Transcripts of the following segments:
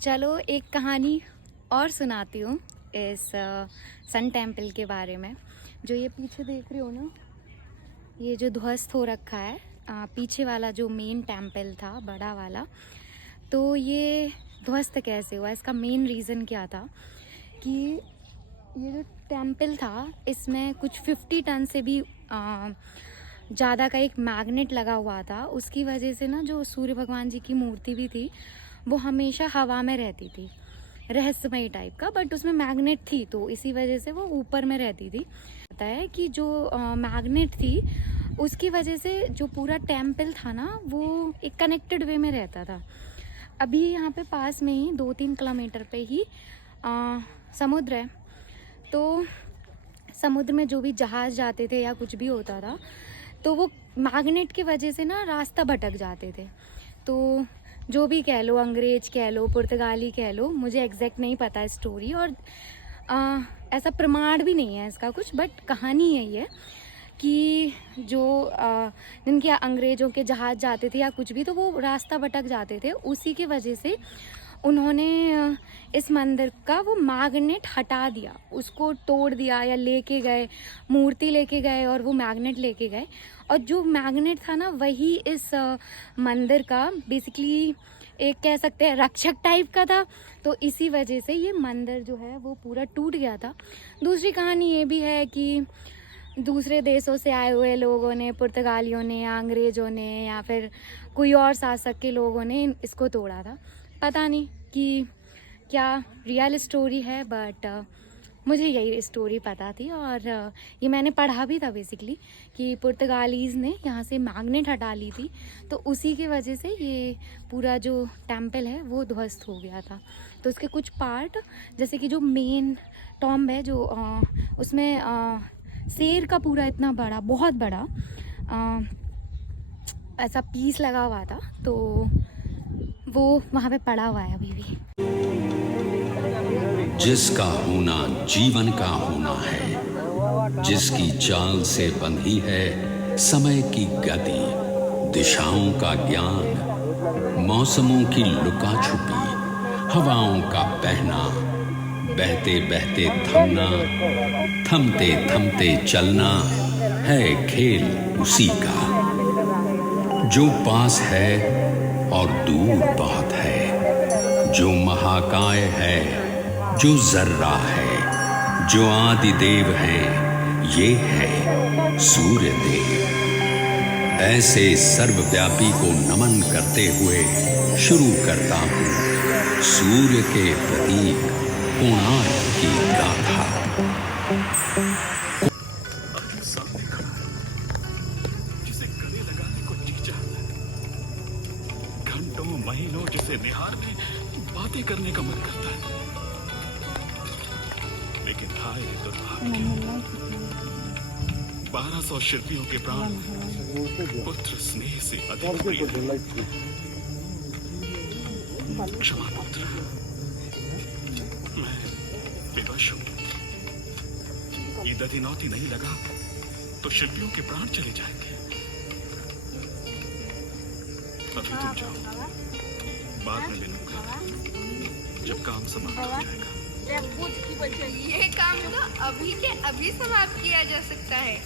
चलो एक कहानी और सुनाती हूँ इस सन टेम्पल के बारे में। जो ये पीछे देख रहे हो ना, ये जो ध्वस्त हो रखा है, पीछे वाला जो मेन टेम्पल था बड़ा वाला, तो ये ध्वस्त कैसे हुआ, इसका मेन रीज़न क्या था कि ये जो टेम्पल था इसमें कुछ 50 टन से भी ज़्यादा का एक मैग्नेट लगा हुआ था। उसकी वजह से ना जो सूर्य भगवान जी की मूर्ति भी थी वो हमेशा हवा में रहती थी, रहस्यमय टाइप का, बट उसमें मैग्नेट थी तो इसी वजह से वो ऊपर में रहती थी। पता है कि जो मैग्नेट थी उसकी वजह से जो पूरा टेम्पल था ना वो एक कनेक्टेड वे में रहता था। अभी यहाँ पे पास में ही 2-3 किलोमीटर पे ही समुद्र है, तो समुद्र में जो भी जहाज़ जाते थे या कुछ भी होता था तो वो मैग्नेट की वजह से ना रास्ता भटक जाते थे। तो जो भी कह लो, अंग्रेज कह लो, पुर्तगाली कह लो, मुझे एग्जैक्ट नहीं पता स्टोरी, और ऐसा प्रमाण भी नहीं है इसका कुछ, बट कहानी है ये कि जो जिनके अंग्रेज़ों के जहाज़ जाते थे या कुछ भी, तो वो रास्ता भटक जाते थे। उसी की वजह से उन्होंने इस मंदिर का वो मैग्नेट हटा दिया, उसको तोड़ दिया या लेके गए, मूर्ति लेके गए और वो मैग्नेट लेके गए। और जो मैग्नेट था ना वही इस मंदिर का बेसिकली एक कह सकते हैं रक्षक टाइप का था। तो इसी वजह से ये मंदिर जो है वो पूरा टूट गया था। दूसरी कहानी ये भी है कि दूसरे देशों से आए हुए लोगों ने, पुर्तगालियों ने या अंग्रेज़ों ने या फिर कोई और शासक के लोगों ने इसको तोड़ा था। पता नहीं कि क्या रियल स्टोरी है, बट मुझे यही स्टोरी पता थी और ये मैंने पढ़ा भी था बेसिकली कि पुर्तगालीज़ ने यहाँ से मैग्नेट हटा ली थी, तो उसी की वजह से ये पूरा जो टेम्पल है वो ध्वस्त हो गया था। तो उसके कुछ पार्ट, जैसे कि जो मेन टॉम्ब है जो उसमें शेर का पूरा इतना बड़ा, बहुत बड़ा ऐसा पीस लगा हुआ था, तो वो वहाँ पे पड़ा हुआ है अभी भी। जिसका होना जीवन का होना है, जिसकी चाल से बंधी है समय की गति, दिशाओं का ज्ञान, मौसमों की लुका छुपी, हवाओं का बहना, बहते बहते थमना, थमते थमते चलना, है खेल उसी का। जो पास है और दूर बहुत है, जो महाकाय है, जो जर्रा है, जो आदि देव है, ये है सूर्य देव। ऐसे सर्वव्यापी को नमन करते हुए शुरू करता हूँ सूर्य के प्रतीक कोणार्क की गाथा। घंटों महीनों जिसे निहारने, बातें करने का मन करता है, लेकिन हाय दुर्भाग्य, 1200 शिल्पियों के प्राण पुत्र स्नेह से अधिक प्रिय है। क्षमा पुत्र, मैं विवश हूं। ये दधिनौती नहीं लगा तो शिल्पियों के प्राण चले जाएंगे। अभी तुम जाओ, बाद में मिलूंगा जब काम समाप्त हो जाएगा। ये काम तो अभी के अभी समाप्त किया जा सकता है।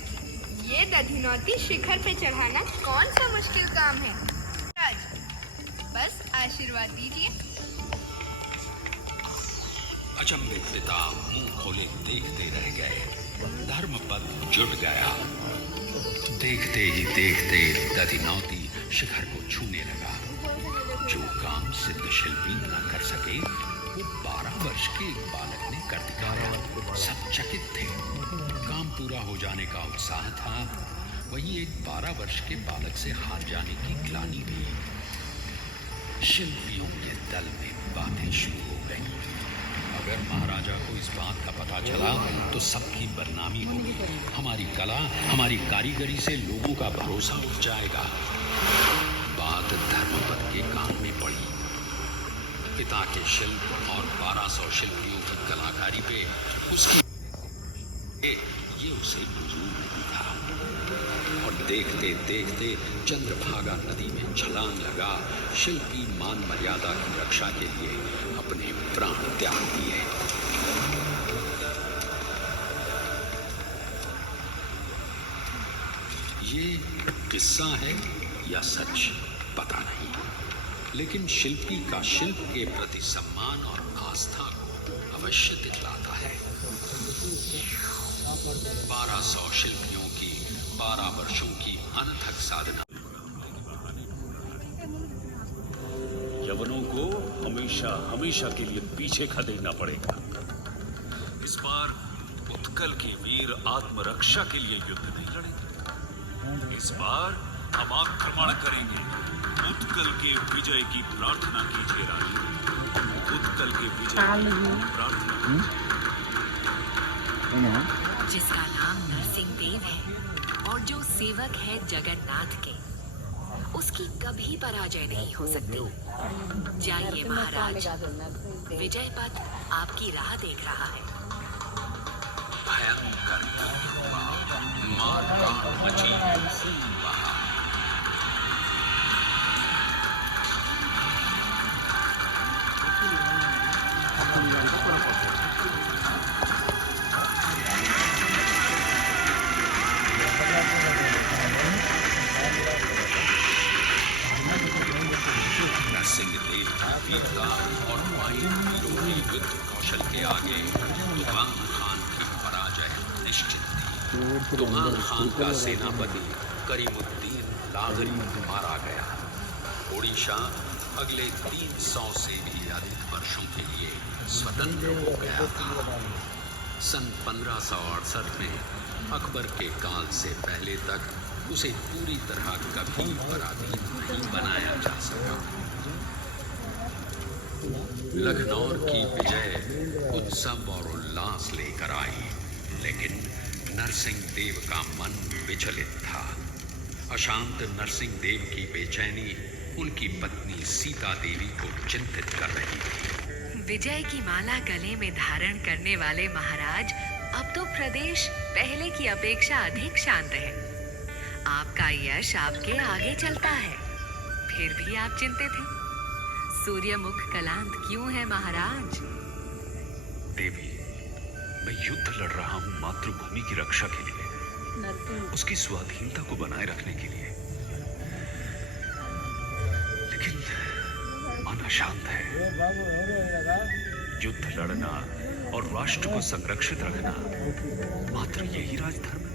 ये दधिनौती शिखर पे चढ़ाना कौन सा मुश्किल काम है। राज, बस आशीर्वाद दीजिए। अचंभित पिता मुंह खोले देखते रह गए। धर्मपद जुट गया। देखते ही देखते दधिनौती शिखर को छूने लगा। जो काम सिद्ध शिल्पी न कर सके वो 12 वर्ष के एक बालक ने कर दिखाया। सब चकित थे। काम पूरा हो जाने का उत्साह था, वहीं एक 12 वर्ष के बालक से हार जाने की ग्लानि भी। शिल्पियों के दल में बातें शुरू हो गई। अगर महाराजा को इस बात का पता चला तो सबकी बदनामी होगी। हमारी कला, हमारी कारीगरी से लोगों का भरोसा उठ जाएगा। बात धर्मपद के कान में पड़ी। पिता के शिल्प और 1200 शिल्पियों की कलाकारी पे उसकी ये उसे मंजूर नहीं था। और देखते देखते चंद्रभागा नदी में छलांग लगा। शिल्पी मान मर्यादा की रक्षा के लिए प्राण त्याग दिए। ये किस्सा है या सच पता नहीं, लेकिन शिल्पी का शिल्प के प्रति सम्मान और आस्था को अवश्य दिखलाता है। 1200 शिल्पियों की 12 वर्षों की अनथक साधना। यवनों को हमेशा हमेशा के लिए पीछे खदेड़ना पड़ेगा। इस बार उत्कल के वीर आत्मरक्षा के लिए युद्ध नहीं लड़ेंगे। इस बार हम आक्रमण करेंगे। उत्कल के विजय की प्रार्थना कीजिए रानी। उत्कल के विजय की प्रार्थना कीजिए। जिसका नाम नरसिंह देव है और जो सेवक है जगन्नाथ के, उसकी कभी पराजय नहीं हो सकती। जाइए महाराज, विजय पथ आपकी राह देख रहा है। भयंकर मार मची वहां। नरसिंह देव की वीरता और वायु वीरों के युद्ध कौशल के आगे तुगान खान की पराजय निश्चित थी। तुगान खान का सेनापति करीमुद्दीन लागरी मारा गया। ओडिशा अगले 300 से भी अधिक वर्षों के लिए स्वतंत्र हो गया था। सन 1568 में अकबर के काल से पहले तक उसे पूरी तरह कभी पराधीन नहीं बनाया जा सका। लखनऊ की विजय उत्सव और उल्लास लेकर आई, लेकिन नरसिंह देव का मन विचलित था। अशांत नरसिंह देव की बेचैनी उनकी पत्नी सीता देवी को चिंतित कर रही थी। विजय की माला गले में धारण करने वाले महाराज, अब तो प्रदेश पहले की अपेक्षा अधिक शांत है। आपका यश आपके आगे चलता है, फिर भी आप चिंतित हैं। सूर्यमुख कलांत क्यों है महाराज? देवी, मैं युद्ध लड़ रहा हूँ मातृभूमि की रक्षा के लिए, उसकी स्वाधीनता को बनाए रखने के लिए। लेकिन मन अशांत है। युद्ध लड़ना और राष्ट्र को संरक्षित रखना मात्र यही राजधर्म है।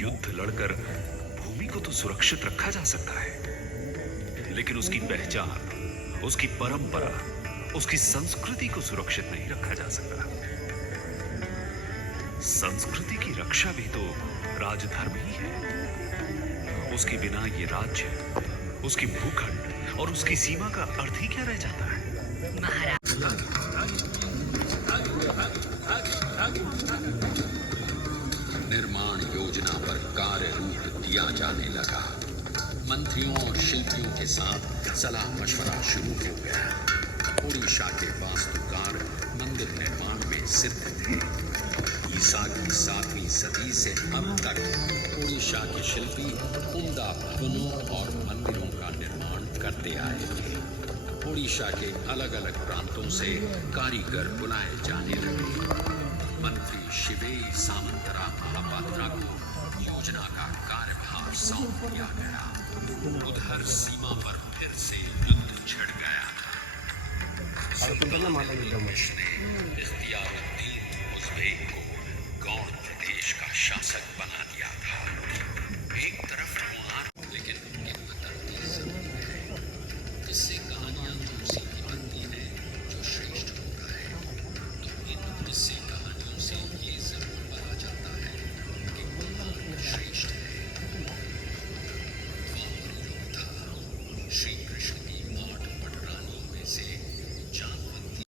युद्ध लड़कर भूमि को तो सुरक्षित रखा जा सकता है, लेकिन उसकी पहचान, उसकी परंपरा, उसकी संस्कृति को सुरक्षित नहीं रखा जा सकता। संस्कृति की रक्षा भी तो राजधर्म ही है। उसके बिना ये राज्य, उसकी भूखंड और उसकी सीमा का अर्थ ही क्या रह जाता है? महाराज, निर्माण योजना पर कार्य रूप दिया जाने लगा। मंत्रियों और शिल्पियों के साथ सलाह मशवरा शुरू हो गया। ओडिशा के वास्तुकार मंदिर निर्माण में सिद्ध थे। ईसा की 7वीं सदी से अब तक ओडिशा के शिल्पी उम्दा भवनों और मंदिरों का निर्माण करते आए थे। ओडिशा के अलग अलग प्रांतों से कारीगर बुलाए जाने लगे। मंत्री शिवेई सामंतरा महापात्रा को योजना का कार्यभार सौंप दिया गया। उधर सीमा पर फिर से युद्ध छिड़ गया था। इख्तियारुद्दीन उज़्बेक